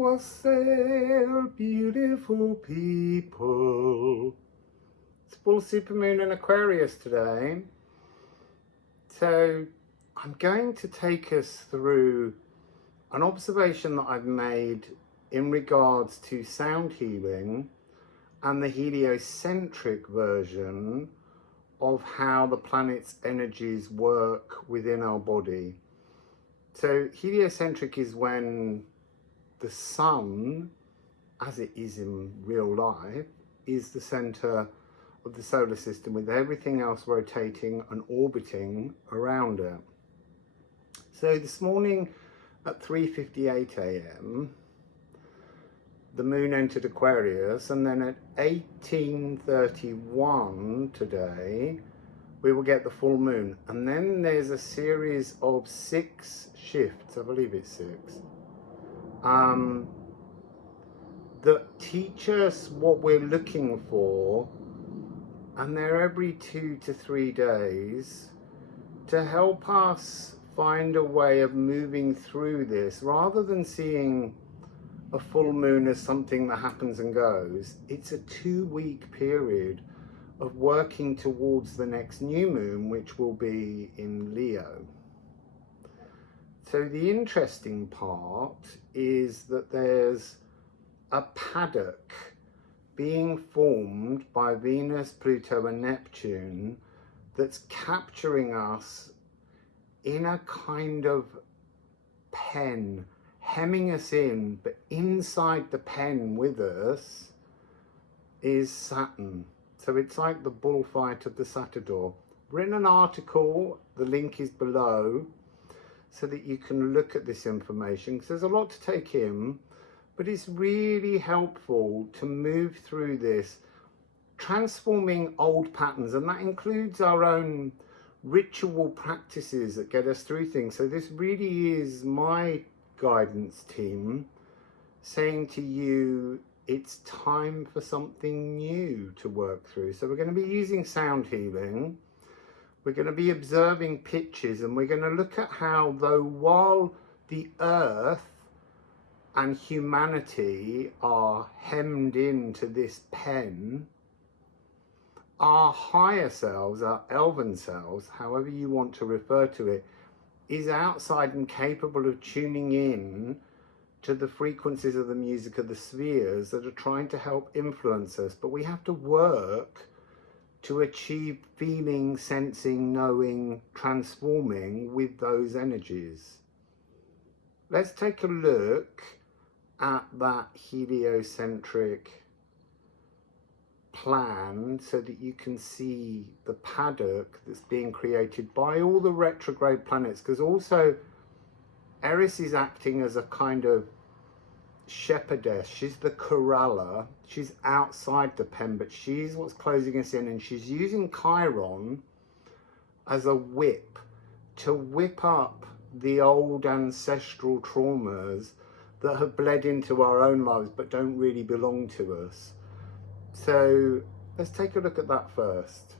Wassail, beautiful people. It's full supermoon in Aquarius today. So I'm going to take us through an observation that I've made in regards to sound healing and the heliocentric version of how the planet's energies work within our body. So heliocentric is when the sun, as it is in real life, is the center of the solar system, with everything else rotating and orbiting around it. So this morning at 3:58 a.m. the moon entered Aquarius, and then at 18:31 today we will get the full moon, and then there's a series of 6 shifts, I believe it's 6, that teach us what we're looking for, and they're every 2 to 3 days to help us find a way of moving through this. Rather than seeing a full moon as something that happens and goes, it's a 2-week period of working towards the next new moon, which will be in Leo. So the interesting part is that there's a paddock being formed by Venus, Pluto and Neptune that's capturing us in a kind of pen, hemming us in, but inside the pen with us is Saturn. So it's like the bullfight of the Saturn. Written an article, the link is below, so that you can look at this information, because there's a lot to take in, but it's really helpful to move through this, transforming old patterns, and that includes our own ritual practices that get us through things. So this really is my guidance team saying to you, it's time for something new to work through. So we're going to be using sound healing. We're going to be observing pitches, and we're going to look at how, though, while the earth and humanity are hemmed into this pen, our higher selves, our elven selves, however you want to refer to it, is outside and capable of tuning in to the frequencies of the music of the spheres that are trying to help influence us. But we have to work to achieve feeling, sensing, knowing, transforming with those energies. Let's take a look at that heliocentric plan so that you can see the paddock that's being created by all the retrograde planets, because also Eris is acting as a kind of shepherdess. She's the corraller. She's outside the pen, but she's what's closing us in, and she's using Chiron as a whip to whip up the old ancestral traumas that have bled into our own lives but don't really belong to us. So let's take a look at that first.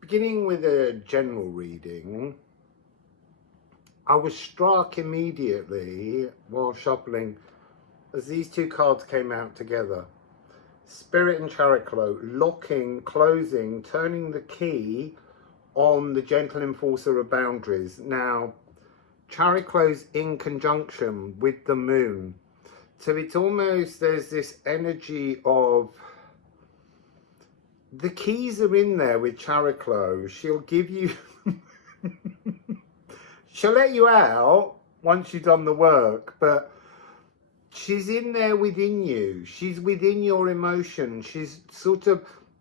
Beginning with a general reading, I was struck immediately while shuffling as these 2 cards came out together. Spirit and Chariclo, locking, closing, turning the key on the gentle enforcer of boundaries. Now, Chariclo's in conjunction with the moon. So it's almost, there's this energy of the keys are in there with Chariclo. She'll give you, she'll let you out once you've done the work, but she's in there within you. She's within your emotion. She's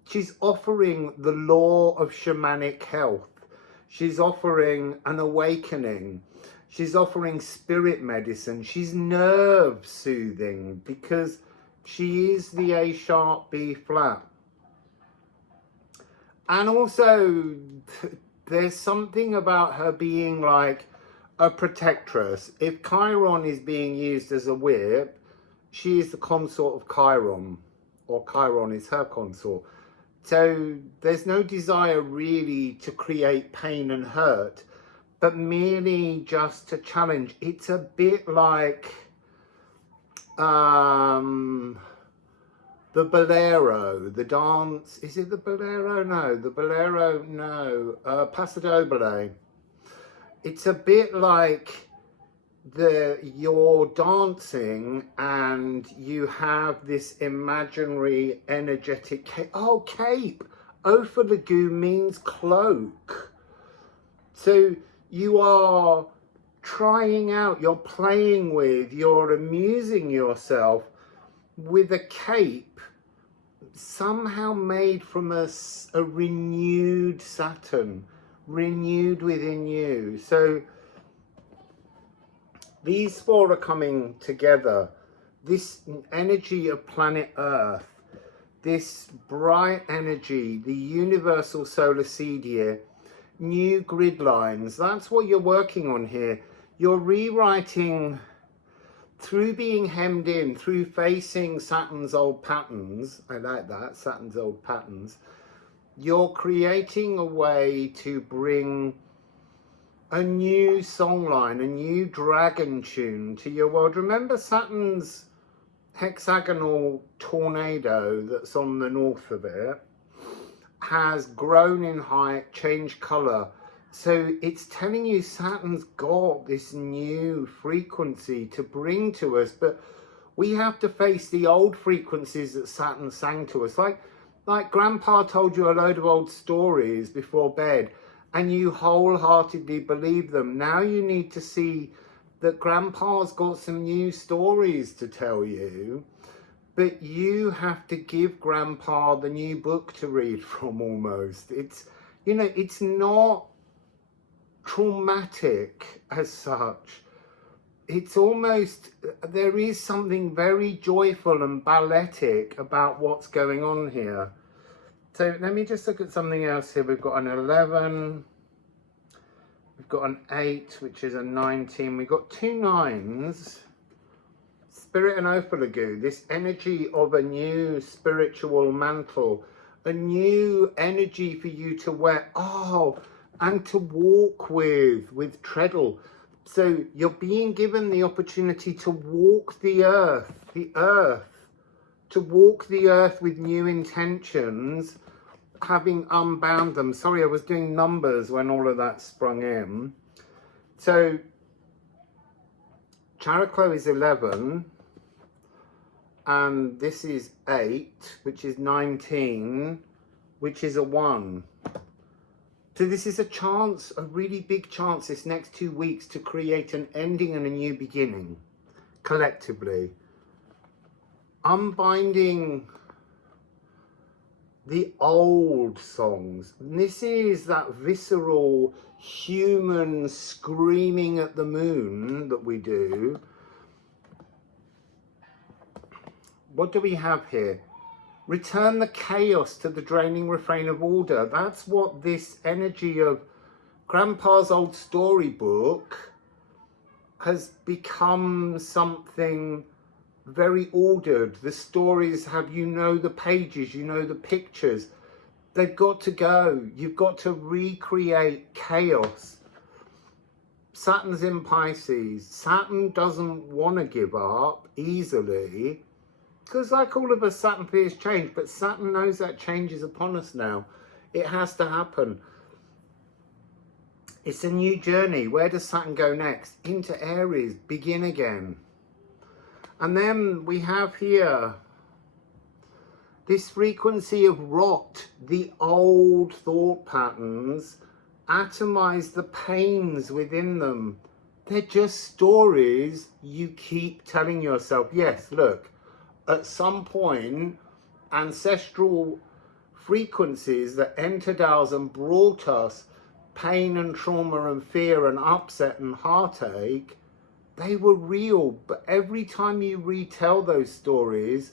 she's offering the law of shamanic health. She's offering an awakening. She's offering spirit medicine. She's nerve soothing because she is the A sharp B flat. And also, there's something about her being like a protectress. If Chiron is being used as a whip, she is the consort of Chiron, or Chiron is her consort. So there's no desire really to create pain and hurt, but merely just to challenge. It's a bit like the bolero, the dance. Is it the bolero? No, the bolero, no. Paso Doble. It's a bit like you're dancing and you have this imaginary energetic cape. Oh, cape. Ophalagu means cloak. So you are trying out, you're playing with, you're amusing yourself with a cape somehow made from a renewed Saturn, renewed within you. So these four are coming together. This energy of planet Earth, this bright energy, the universal solar seed year, new grid lines. That's what you're working on here. You're rewriting through being hemmed in, through facing Saturn's old patterns. I like that, Saturn's old patterns. You're creating a way to bring a new songline, a new dragon tune to your world. Remember Saturn's hexagonal tornado that's on the north of it has grown in height, changed colour. So it's telling you Saturn's got this new frequency to bring to us, but we have to face the old frequencies that Saturn sang to us. Like Grandpa told you a load of old stories before bed, and you wholeheartedly believe them. Now you need to see that Grandpa's got some new stories to tell you, but you have to give Grandpa the new book to read from almost. It's, you know, it's not traumatic as such. It's almost, there is something very joyful and balletic about what's going on here. So let me just look at something else here. We've got an 11, we've got an 8, which is a 19. We've got 2 9s, Spirit and Ophalagu, this energy of a new spiritual mantle, a new energy for you to wear, and to walk with treadle. So you're being given the opportunity to walk the earth, to walk the earth with new intentions, having unbound them. Sorry, I was doing numbers when all of that sprung in. So Chariclo is 11, and this is 8, which is 19, which is a 1. So this is a chance, a really big chance this next 2 weeks to create an ending and a new beginning, collectively. Unbinding the old songs. And this is that visceral human screaming at the moon that we do. What do we have here? Return the chaos to the draining refrain of order. That's what this energy of Grandpa's old storybook has become, something very ordered. The stories have, you know, the pages, you know, the pictures. They've got to go. You've got to recreate chaos. Saturn's in Pisces. Saturn doesn't want to give up easily, because like all of us, Saturn fears change, but Saturn knows that change is upon us now. It has to happen. It's a new journey. Where does Saturn go next? Into Aries, begin again. And then we have here This frequency of rot, the old thought patterns, atomize the pains within them. They're just stories you keep telling yourself. Yes, look, at some point, ancestral frequencies that entered ours and brought us pain and trauma and fear and upset and heartache, they were real. But every time you retell those stories,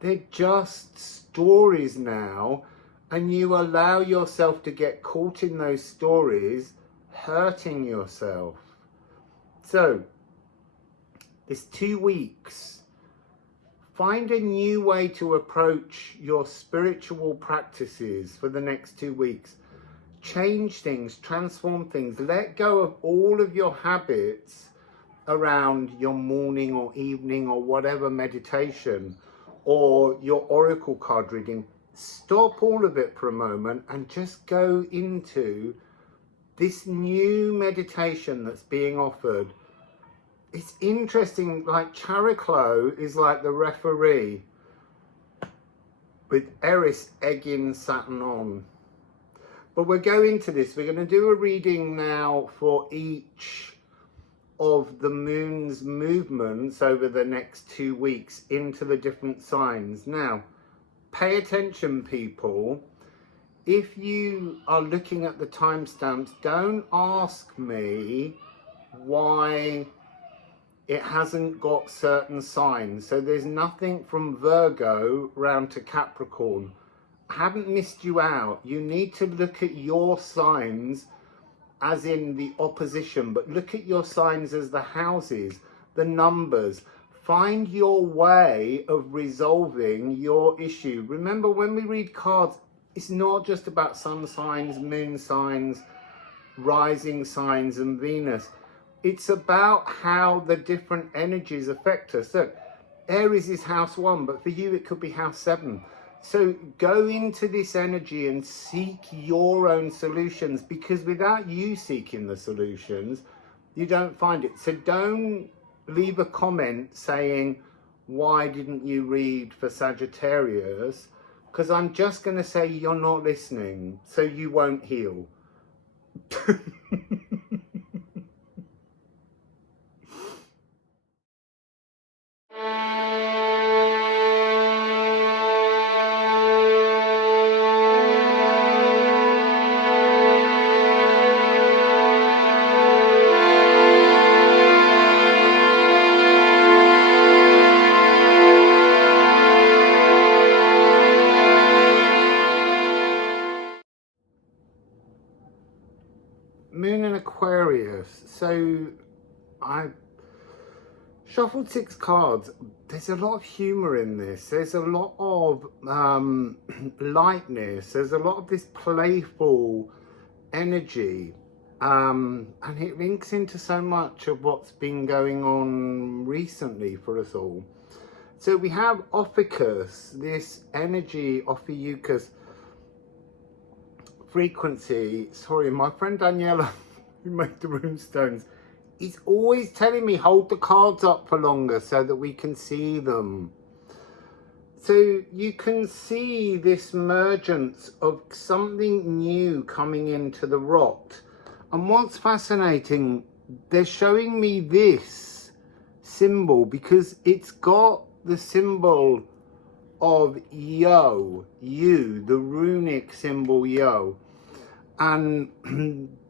they're just stories now, and you allow yourself to get caught in those stories, hurting yourself. So, this 2 weeks, find a new way to approach your spiritual practices for the next 2 weeks. Change things, transform things, let go of all of your habits around your morning or evening or whatever meditation, or your oracle card reading. Stop all of it for a moment and just go into this new meditation that's being offered. It's interesting, like Chariklo is like the referee with Eris egging Saturn on. But we're going to this. We're going to do a reading now for each of the moon's movements over the next 2 weeks into the different signs. Now, pay attention, people. If you are looking at the timestamps, don't ask me why it hasn't got certain signs. So there's nothing from Virgo round to Capricorn. I haven't missed you out. You need to look at your signs as in the opposition, but look at your signs as the houses, the numbers. Find your way of resolving your issue. Remember, when we read cards, it's not just about sun signs, moon signs, rising signs and Venus. It's about how the different energies affect us. Look, Aries is house 1, but for you it could be house 7. So go into this energy and seek your own solutions, because without you seeking the solutions, you don't find it. So don't leave a comment saying, why didn't you read for Sagittarius? Because I'm just going to say you're not listening, so you won't heal. Moon in Aquarius. So I shuffled 6 cards. There's a lot of humor in this. There's a lot of lightness. There's a lot of this playful energy. And it links into so much of what's been going on recently for us all. So we have Ophiuchus, this energy, Ophiuchus frequency. Sorry, my friend Daniela, who made the runestones, is always telling me hold the cards up for longer so that we can see them. So you can see this emergence of something new coming into the rot. And what's fascinating, they're showing me this symbol because it's got the symbol of Yo, you, the runic symbol Yo. And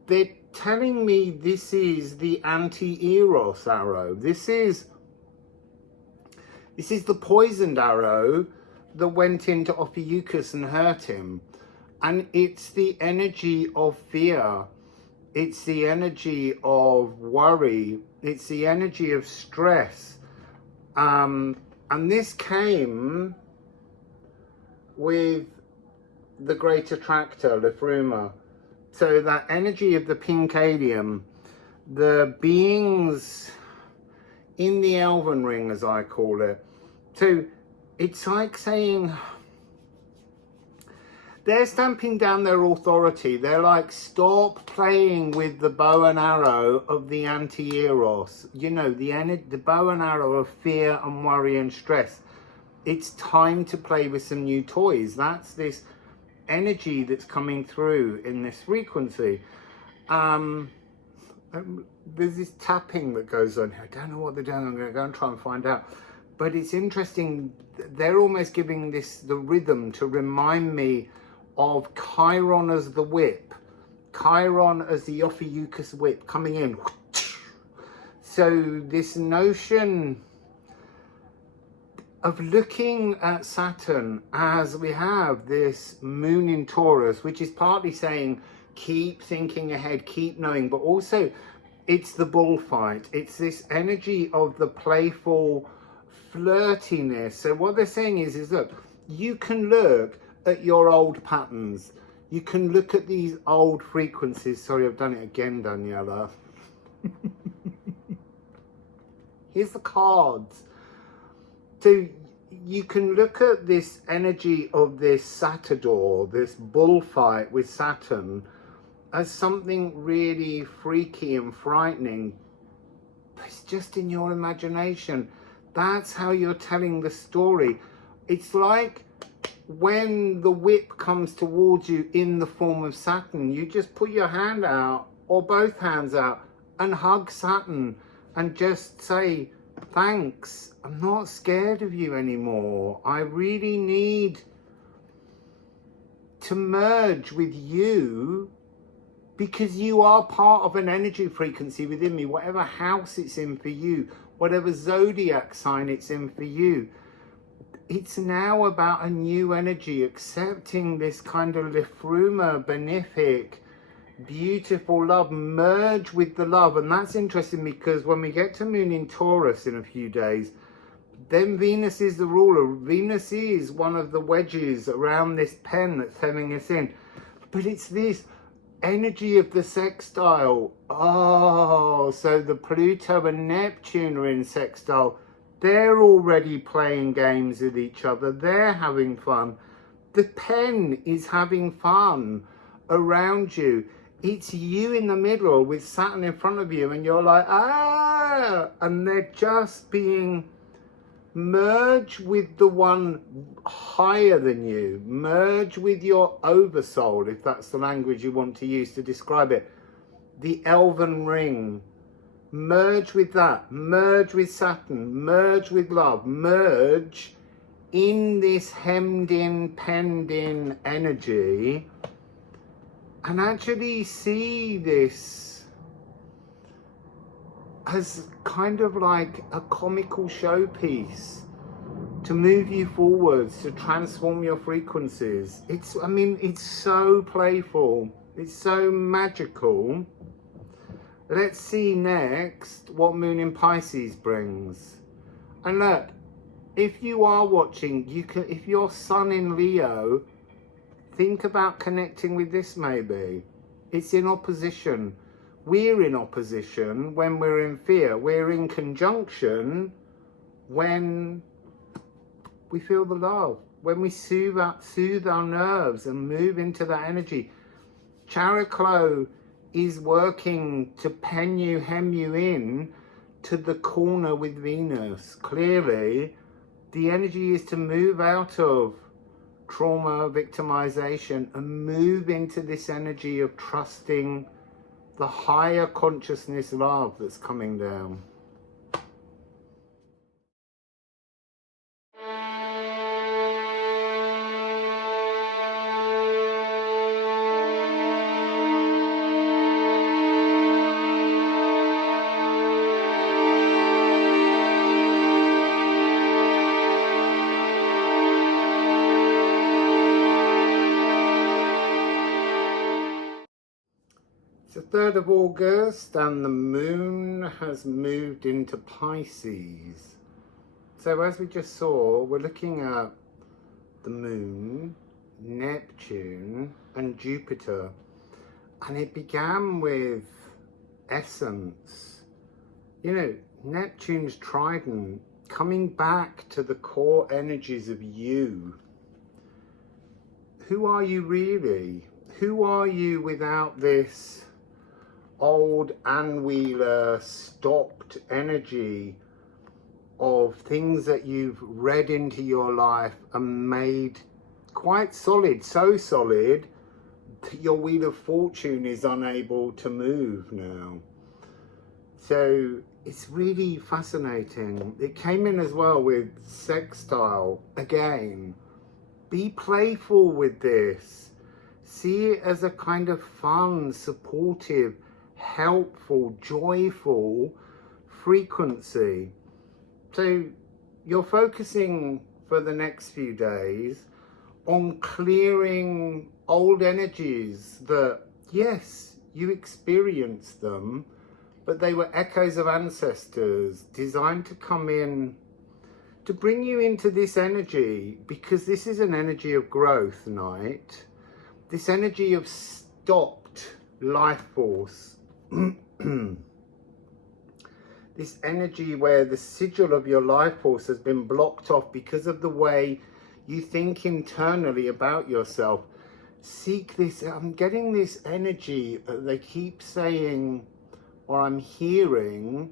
they're telling me this is the anti-Eros arrow. This is the poisoned arrow that went into Ophiuchus and hurt him. And it's the energy of fear. It's the energy of worry. It's the energy of stress. And this came with the great attractor, Liffruma. So that energy of the pink alien, the beings in the elven ring, as I call it. So it's like saying, they're stamping down their authority. They're like, stop playing with the bow and arrow of the anti-Eros. You know, the bow and arrow of fear and worry and stress. It's time to play with some new toys. That's this energy that's coming through in this frequency. There's this tapping that goes on here. I don't know what they're doing. I'm going to go and try and find out. But it's interesting. They're almost giving this the rhythm to remind me of Chiron as the whip. Chiron as the Ophiuchus whip coming in. So this notion of looking at Saturn as we have this moon in Taurus, which is partly saying keep thinking ahead, keep knowing, but also it's the bullfight. It's this energy of the playful flirtiness. So what they're saying is look, you can look at your old patterns. You can look at these old frequencies. Sorry, I've done it again, Daniela. Here's the cards. So you can look at this energy of this Satador, this bullfight with Saturn, as something really freaky and frightening. But it's just in your imagination. That's how you're telling the story. It's like when the whip comes towards you in the form of Saturn, you just put your hand out, or both hands out, and hug Saturn and just say, thanks, I'm not scared of you anymore. I really need to merge with you because you are part of an energy frequency within me, whatever house it's in for you, whatever zodiac sign it's in for you. It's now about a new energy, accepting this kind of Liffruma, benefic, beautiful love, merge with the love. And that's interesting because when we get to Moon in Taurus in a few days, then Venus is the ruler. Venus is one of the wedges around this pen that's hemming us in. But it's this energy of the sextile. Oh, so the Pluto and Neptune are in sextile. They're already playing games with each other. They're having fun. The pen is having fun around you. It's you in the middle with Saturn in front of you, and you're like, ah, and they're just being merged with the one higher than you. Merge with your oversoul, if that's the language you want to use to describe it. The elven ring. Merge with that. Merge with Saturn. Merge with love. Merge in this hemmed in, penned in energy. And actually see this as kind of like a comical showpiece to move you forwards, to transform your frequencies. I mean, it's so playful. It's so magical. Let's see next what Moon in Pisces brings. And look, if you are watching, you can, if you're Sun in Leo, think about connecting with this maybe. It's in opposition. We're in opposition when we're in fear. We're in conjunction when we feel the love. When we soothe our nerves and move into that energy. Chariklo is working to pen you, hem you in to the corner with Venus. Clearly, the energy is to move out of trauma, victimization, and move into this energy of trusting the higher consciousness love that's coming down. It's the 3rd of August and the moon has moved into Pisces. So as we just saw, we're looking at the moon, Neptune and Jupiter. And it began with essence. You know, Neptune's trident coming back to the core energies of you. Who are you really? Who are you without this old Anwheeler stopped energy of things that you've read into your life and made quite solid, so solid that your wheel of fortune is unable to move now. So it's really fascinating. It came in as well with sextile. Again, be playful with this. See it as a kind of fun, supportive, helpful, joyful frequency. So you're focusing for the next few days on clearing old energies that, yes, you experienced them, but they were echoes of ancestors designed to come in to bring you into this energy, because this is an energy of growth night, this energy of stopped life force. This energy where the sigil of your life force has been blocked off because of the way you think internally about yourself. Seek this. I'm getting this energy, they keep saying, or I'm hearing,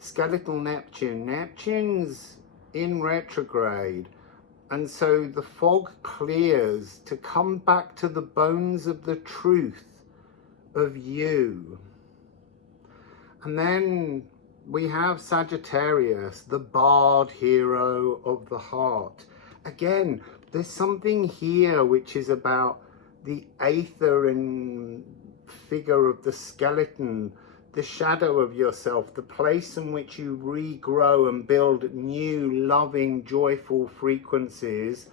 skeletal Neptune. Neptune's in retrograde, and so the fog clears to come back to the bones of the truth of you. And then we have Sagittarius, the bard hero of the heart. Again, there's something here which is about the aether and figure of the skeleton, the shadow of yourself, the place in which you regrow and build new, loving, joyful frequencies,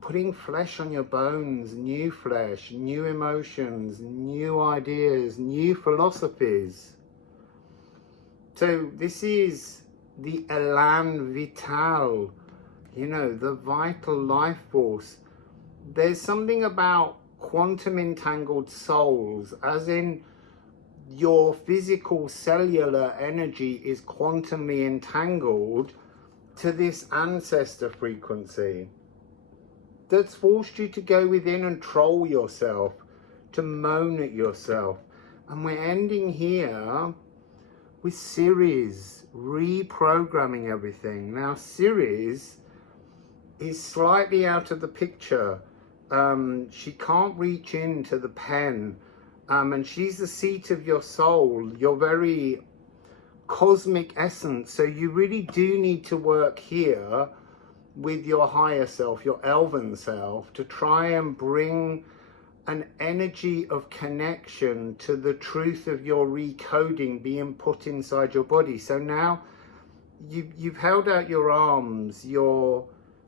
putting flesh on your bones, new flesh, new emotions, new ideas, new philosophies. So this is the élan vital, you know, the vital life force. There's something about quantum entangled souls, as in your physical cellular energy is quantumly entangled to this ancestor frequency that's forced you to go within and troll yourself, to moan at yourself. And we're ending here with Ceres reprogramming everything. Now Ceres is slightly out of the picture. She can't reach into the pen, and she's the seat of your soul, your very cosmic essence. So you really do need to work here with your higher self, your elven self, to try and bring an energy of connection to the truth of your recoding being put inside your body. So now you've held out your arms, your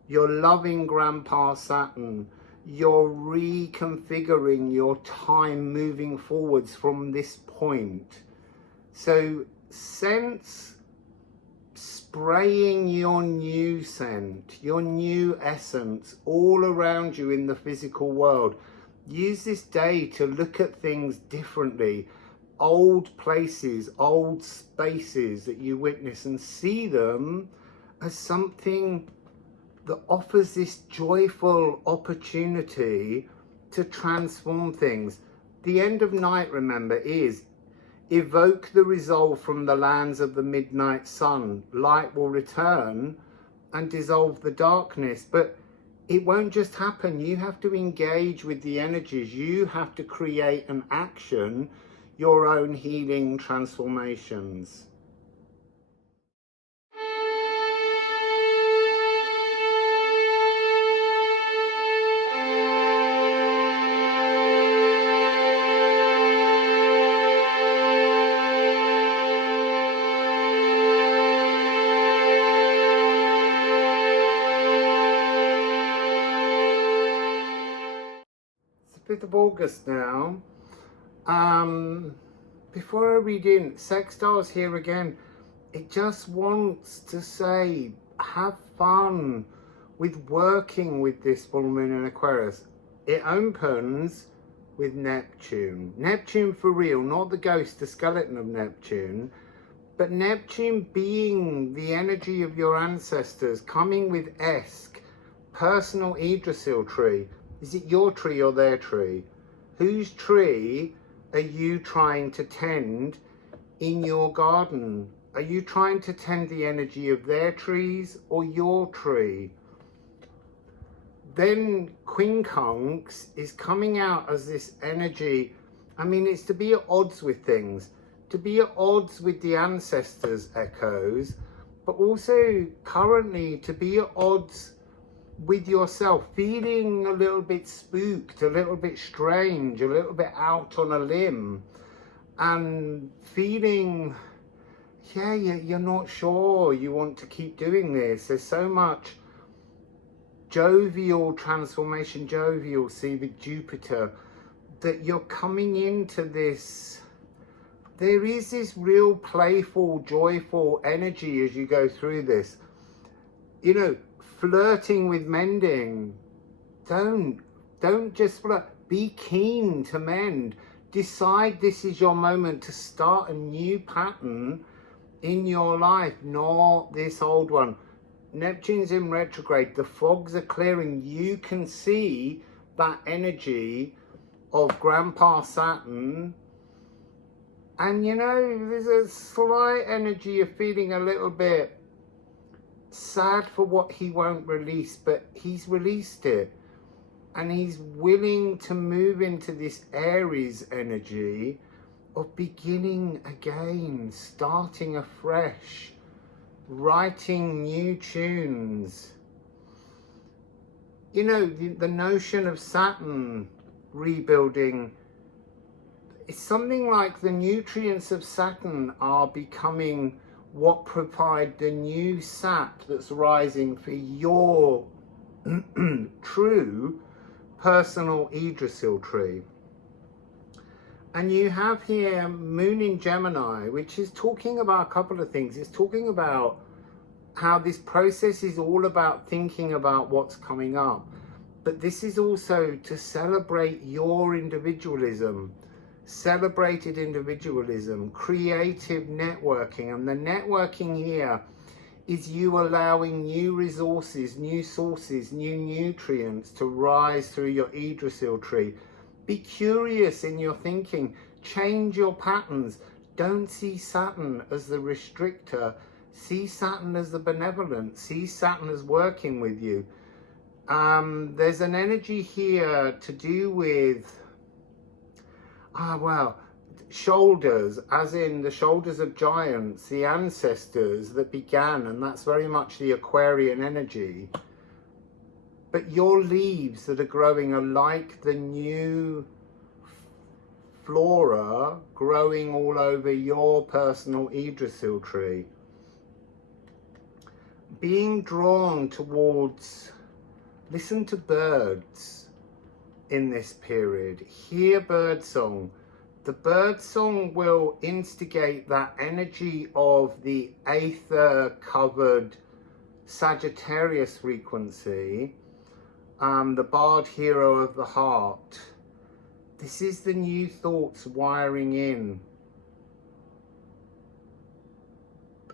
loving grandpa Saturn, you're reconfiguring your time moving forwards from this point. So sense spraying your new scent, your new essence all around you in the physical world. Use this day to look at things differently. Old places, old spaces that you witness, and see them as something that offers this joyful opportunity to transform things. The end of night, remember, is evoke the resolve from the lands of the midnight sun. Light will return and dissolve the darkness, but it won't just happen. You have to engage with the energies. You have to create and action your own healing transformations. Of August now. Before I read in, sextiles here again, it just wants to say have fun with working with this full moon in Aquarius. It opens with Neptune. Neptune for real, not the ghost, the skeleton of Neptune, but Neptune being the energy of your ancestors, coming with Esk, personal Yggdrasil tree. Is it your tree or their tree? Whose tree are you trying to tend in your garden? Are you trying to tend the energy of their trees or your tree? Then quincunx is coming out as this energy. I mean, it's to be at odds with things, to be at odds with the ancestors' echoes, but also currently to be at odds with yourself, feeling a little bit spooked, a little bit strange, a little bit out on a limb, and feeling, yeah, you're not sure you want to keep doing this. There's so much jovial transformation, jovial, see with Jupiter, that you're coming into this. There is this real playful, joyful energy as you go through this. You know, flirting with mending. Don't just flirt. Be keen to mend. Decide this is your moment to start a new pattern in your life, not this old one. Neptune's in retrograde. The fogs are clearing. You can see that energy of Grandpa Saturn. And you know, there's a slight energy of feeling a little bit sad for what he won't release, but he's released it. And he's willing to move into this Aries energy of beginning again, starting afresh, writing new tunes. You know, the notion of Saturn rebuilding, it's something like the nutrients of Saturn are becoming what provide the new sap that's rising for your true personal Yggdrasil tree. And you have here Moon in Gemini, which is talking about a couple of things. It's talking about how this process is all about thinking about what's coming up. But this is also to celebrate your individualism, celebrated individualism, creative networking. And the networking here is you allowing new resources, new sources, new nutrients to rise through your Yggdrasil tree. Be curious in your thinking, change your patterns. Don't see Saturn as the restrictor, see Saturn as the benevolent, see Saturn as working with you. There's an energy here to do with, shoulders, as in the shoulders of giants, the ancestors that began, and that's very much the Aquarian energy. But your leaves that are growing are like the new flora growing all over your personal Yggdrasil tree. Being drawn towards, listen to birds in this period, hear birdsong. The birdsong will instigate that energy of the aether-covered Sagittarius frequency, the bard hero of the heart. This is the new thoughts wiring in.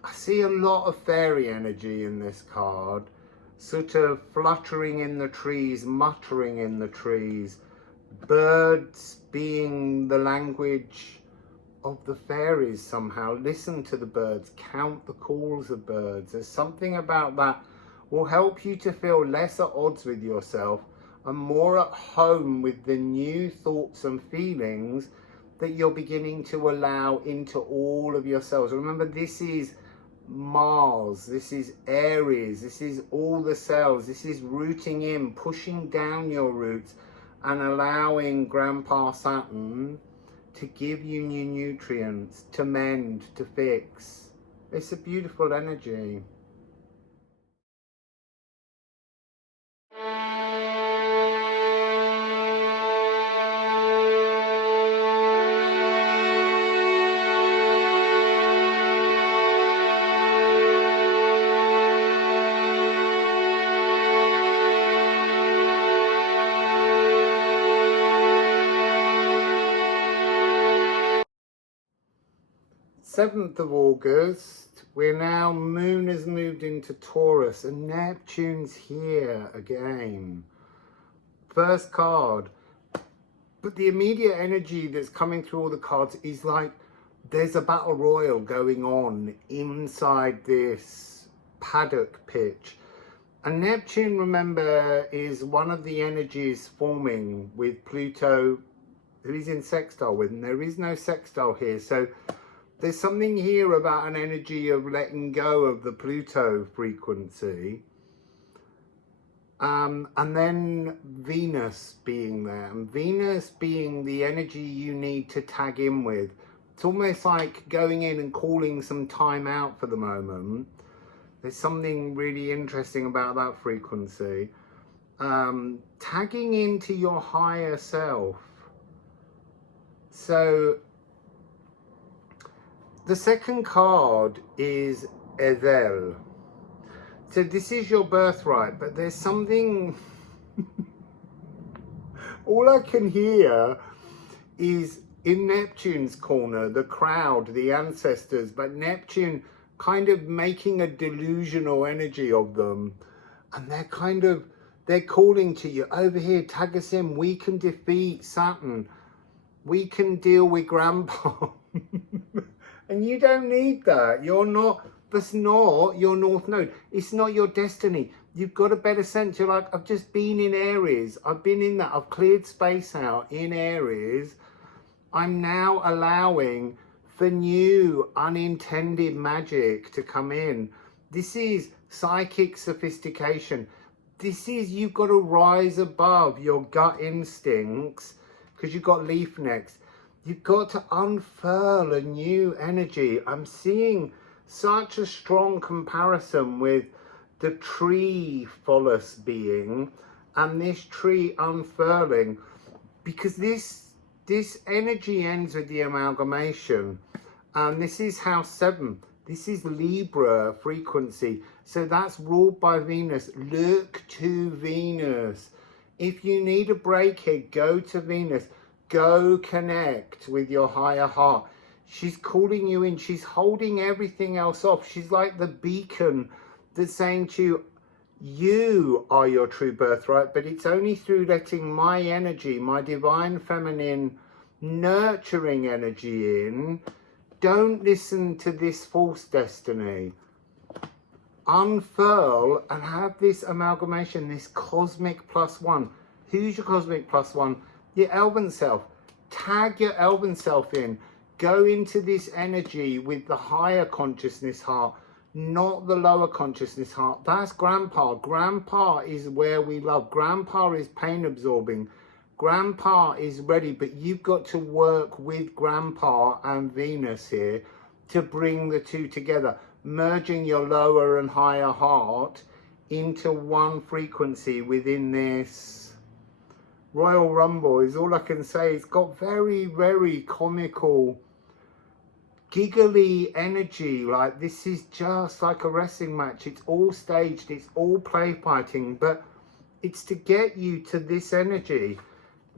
I see a lot of fairy energy in this card, sort of fluttering in the trees, muttering in the trees, birds being the language of the fairies somehow. Listen to the birds, count the calls of birds. There's something about that will help you to feel less at odds with yourself and more at home with the new thoughts and feelings that you're beginning to allow into all of yourselves. Remember, this is Mars, this is Aries, this is all the cells, this is rooting in, pushing down your roots and allowing Grandpa Saturn to give you new nutrients, to mend, to fix. It's a beautiful energy. Seventh of August, we're now, Moon has moved into Taurus and Neptune's here again. First card. But the immediate energy that's coming through all the cards is like there's a battle royal going on inside this paddock pitch. And Neptune, remember, is one of the energies forming with Pluto, who is in sextile with, and there is no sextile here. So there's something here about an energy of letting go of the Pluto frequency. And then Venus being there, and Venus being the energy you need to tag in with. It's almost like going in and calling some time out for the moment. There's something really interesting about that frequency. Tagging into your higher self. So the second card is Exley. So this is your birthright, but there's something, all I can hear is in Neptune's corner, the crowd, the ancestors, but Neptune kind of making a delusional energy of them. And they're calling to you, over here, tag us in, we can defeat Saturn. We can deal with Grandpa. And you don't need that. That's not your North Node. It's not your destiny. You've got a better sense. You're like, I've just been in Aries. I've been in that. I've cleared space out in Aries. I'm now allowing for new unintended magic to come in. This is psychic sophistication. This is, you've got to rise above your gut instincts because you've got leaf next. You've got to unfurl a new energy. I'm seeing such a strong comparison with the tree phallus being and this tree unfurling, because this energy ends with the amalgamation, and this is house 7. This is Libra frequency, so that's ruled by Venus. Look to Venus. If you need a break here, go to Venus. Go connect with your higher heart. She's calling you in. She's holding everything else off. She's like the beacon that's saying to you, you are your true birthright, but it's only through letting my energy, my divine feminine nurturing energy in. Don't listen to this false destiny. Unfurl and have this amalgamation, this cosmic +1. Who's your cosmic +1? Your elven self. Tag your elven self in. Go into this energy with the higher consciousness heart, not the lower consciousness heart. That's Grandpa. Grandpa is where we love. Grandpa is pain absorbing. Grandpa is ready, but you've got to work with Grandpa and Venus here to bring the two together, merging your lower and higher heart into one frequency within this Royal Rumble is all I can say. It's got very, very comical, giggly energy. Like, this is just like a wrestling match. It's all staged, it's all play fighting, but it's to get you to this energy.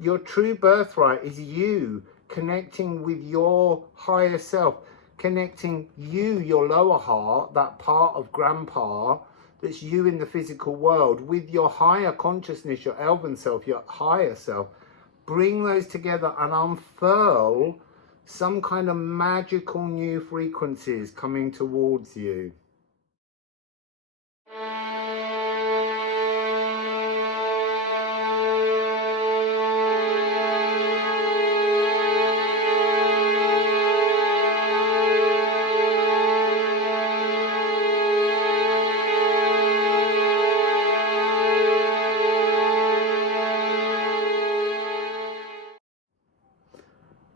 Your true birthright is you connecting with your higher self, connecting you, your lower heart, that part of Grandpa that's you in the physical world, with your higher consciousness, your elven self, your higher self. Bring those together and unfurl some kind of magical new frequencies coming towards you.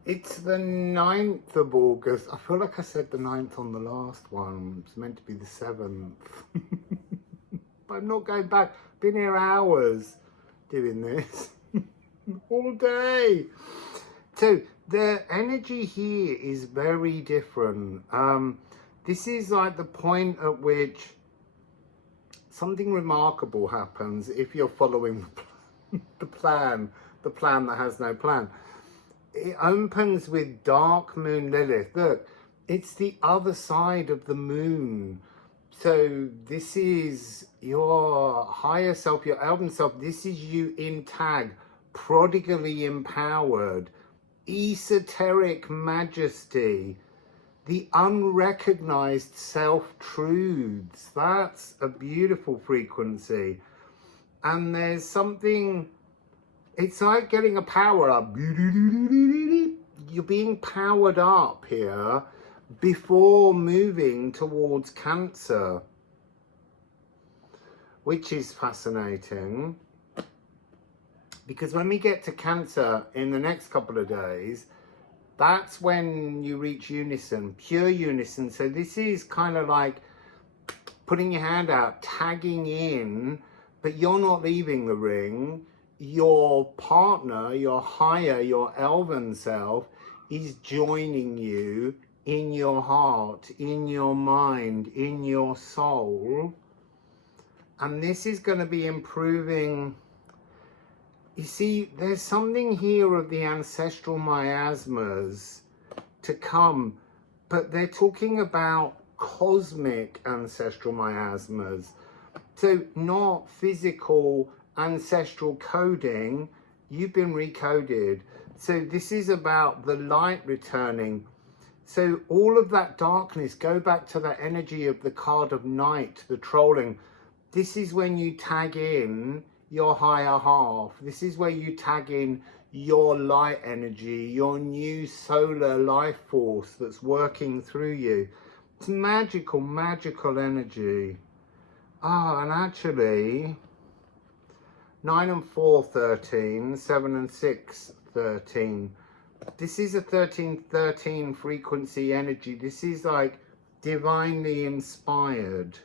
It's the 9th of August. I feel like I said the 9th on the last one. It's meant to be the 7th. But I'm not going back. Been here hours doing this. All day. So the energy here is very different. This is like the point at which something remarkable happens if you're following the plan that has no plan. It opens with dark moon Lilith. Look, it's the other side of the moon. So this is your higher self, your elven self. This is you in tag, prodigally empowered, esoteric majesty. the unrecognized self-truths. That's a beautiful frequency. And there's something, it's like getting a power up. You're being powered up here before moving towards Cancer, which is fascinating. Because when we get to Cancer in the next couple of days, that's when you reach unison, pure unison. So this is kind of like putting your hand out, tagging in, but you're not leaving the ring. Your partner, your higher, your elven self is joining you in your heart, in your mind, in your soul. And this is going to be improving. You see, there's something here of the ancestral miasmas to come, but they're talking about cosmic ancestral miasmas. So not physical ancestral coding, you've been recoded. So this is about the light returning. So all of that darkness, go back to that energy of the card of night, the trolling. This is when you tag in your higher half. This is where you tag in your light energy, your new solar life force that's working through you. It's magical, magical energy. And actually, 9 and 4, 13, 7 and 6, 13. This is a 13-13 frequency energy. This is like divinely inspired.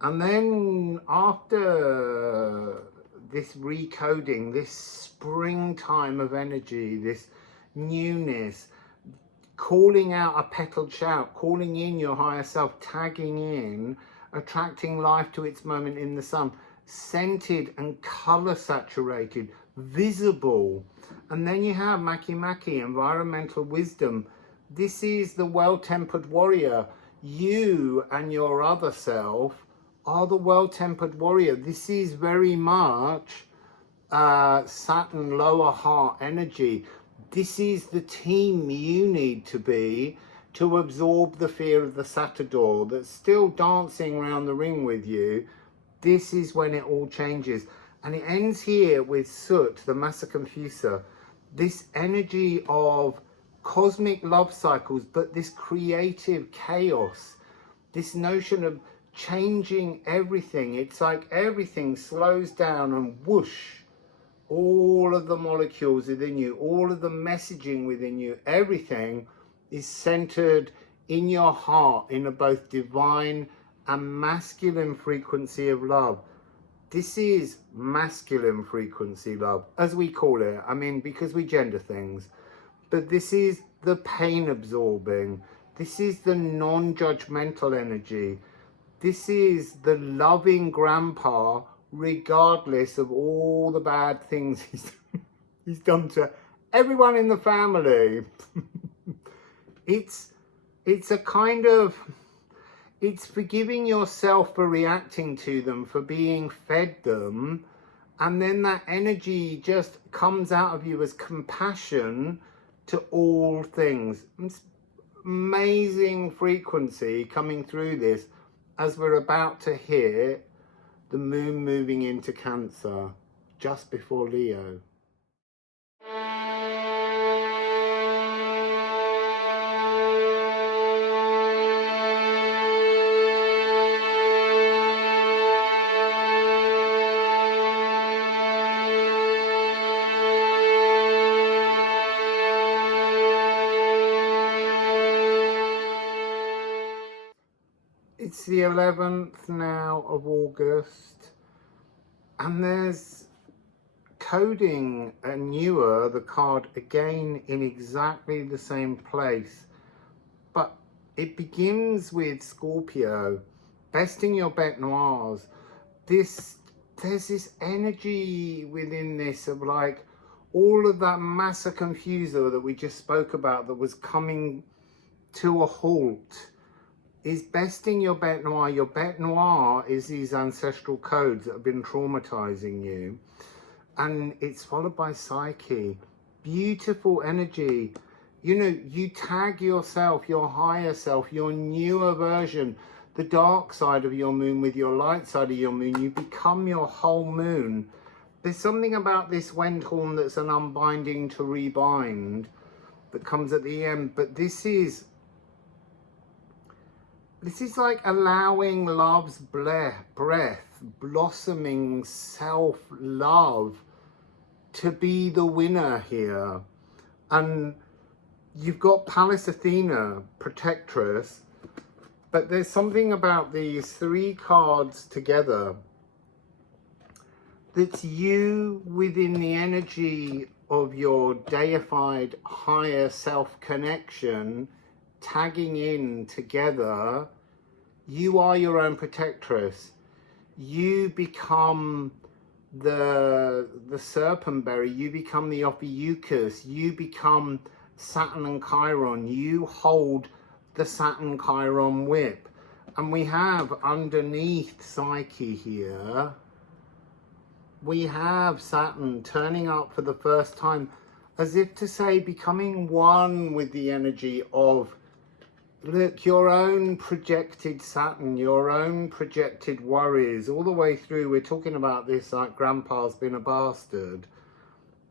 And then after this recoding, this springtime of energy, this newness, calling out a petaled shout, calling in your higher self, tagging in, attracting life to its moment in the sun, scented and color saturated, visible. And then you have Maki Maki, environmental wisdom. This is the well-tempered warrior. You and your other self are the well-tempered warrior. This is very much Saturn lower heart energy. This is the team you need to be to absorb the fear of the Satyrdor that's still dancing around the ring with you. This is when it all changes. And it ends here with Soot, the Massa Confusa. This energy of cosmic love cycles, but this creative chaos. This notion of changing everything. It's like everything slows down and whoosh. All of the molecules within you, all of the messaging within you, everything is centered in your heart in a both divine and masculine frequency of love. This is masculine frequency love, as we call it. I mean, because we gender things. But this is the pain absorbing. This is the non-judgmental energy. This is the loving grandpa, regardless of all the bad things he's done to everyone in the family. It's a kind of, it's forgiving yourself for reacting to them, for being fed them, and then that energy just comes out of you as compassion to all things. It's amazing frequency coming through this as we're about to hit the moon moving into Cancer just before Leo. It's the 11th now of August, and there's coding a newer, the card again in exactly the same place, but it begins with Scorpio, besting your bête noirs. There's this energy within this of like all of that massa confusa that we just spoke about that was coming to a halt is besting your bête noir. Your bête noir is these ancestral codes that have been traumatizing you. And it's followed by Psyche. Beautiful energy. You know, you tag yourself, your higher self, your newer version, the dark side of your moon with your light side of your moon. You become your whole moon. There's something about this Wendhorn that's an unbinding to rebind that comes at the end. But this is like allowing love's breath, blossoming self-love to be the winner here. And you've got Pallas Athena, protectress, but there's something about these three cards together that's you within the energy of your deified higher self connection, tagging in together. You are your own protectress. You become the serpentberry, you become the Ophiuchus, you become Saturn and Chiron, you hold the Saturn Chiron whip. And we have underneath Psyche here, we have Saturn turning up for the first time, as if to say, becoming one with the energy of, look, your own projected Saturn, your own projected worries, all the way through. We're talking about this like grandpa's been a bastard,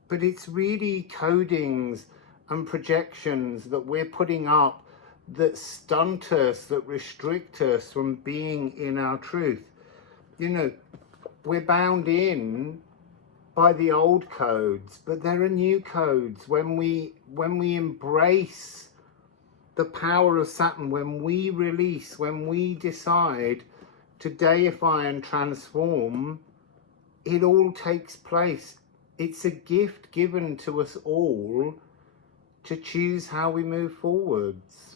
but it's really codings and projections that we're putting up that stunt us, that restrict us from being in our truth. You know, we're bound in by the old codes, but there are new codes. When we embrace the power of Saturn, when we release, when we decide to deify and transform, it all takes place. It's a gift given to us all to choose how we move forwards.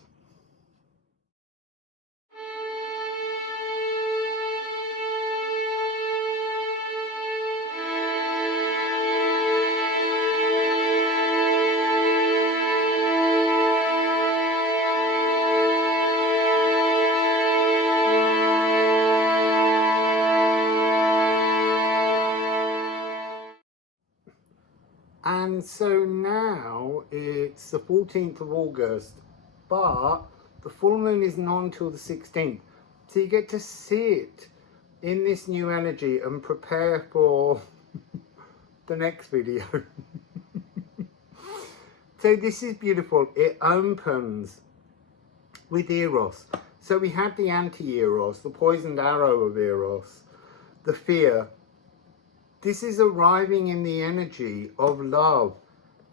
And so now it's the 14th of August, but the full moon isn't on until the 16th. So you get to sit in this new energy and prepare for the next video. So this is beautiful. It opens with Eros. So we had the anti-Eros, the poisoned arrow of Eros, the fear. This is arriving in the energy of love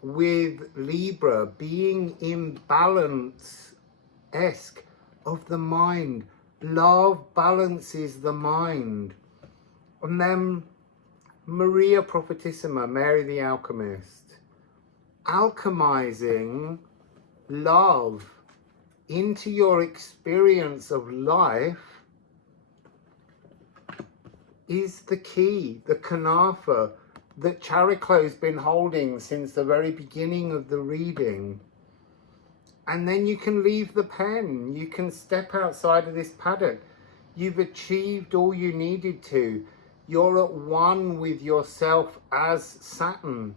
with Libra, being in balance-esque of the mind. Love balances the mind. And then Maria Prophetissima, Mary the Alchemist, alchemizing love into your experience of life is the key, the kanafa that Chariklo's been holding since the very beginning of the reading. And then you can leave the pen, you can step outside of this paddock. You've achieved all you needed to. You're at one with yourself as Saturn,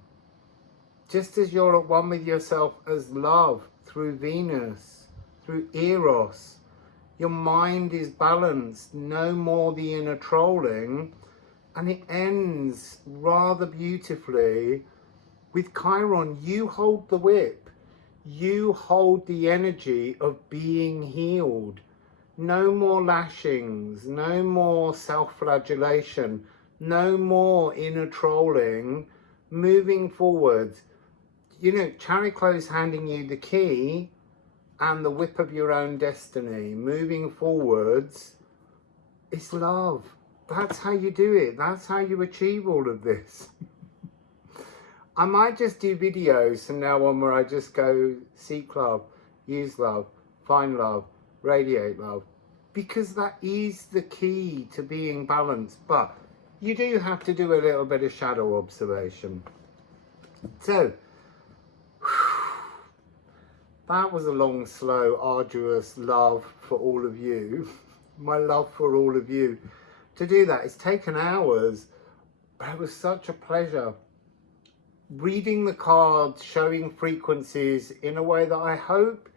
just as you're at one with yourself as love through Venus, through Eros. Your mind is balanced, no more the inner trolling. And it ends rather beautifully with Chiron. You hold the whip. You hold the energy of being healed. No more lashings, no more self-flagellation, no more inner trolling. Moving forward. You know, Chariklo's handing you the key and the whip of your own destiny. Moving forwards, it's love. That's how you do it. That's how you achieve all of this. I might just do videos from now on where I just go seek love, use love, find love, radiate love, because that is the key to being balanced. But you do have to do a little bit of shadow observation. So that was a long, slow, arduous love for all of you. My love for all of you. To do that, it's taken hours, but it was such a pleasure. reading the cards, showing frequencies in a way that I hope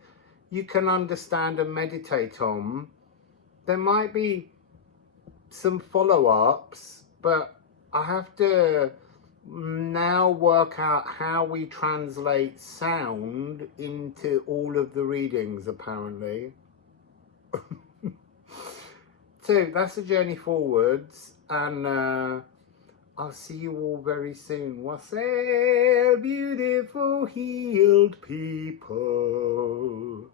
you can understand and meditate on. There might be some follow-ups, but I have to now work out how we translate sound into all of the readings, apparently. So that's a journey forwards, and I'll see you all very soon. Wassail, beautiful healed people.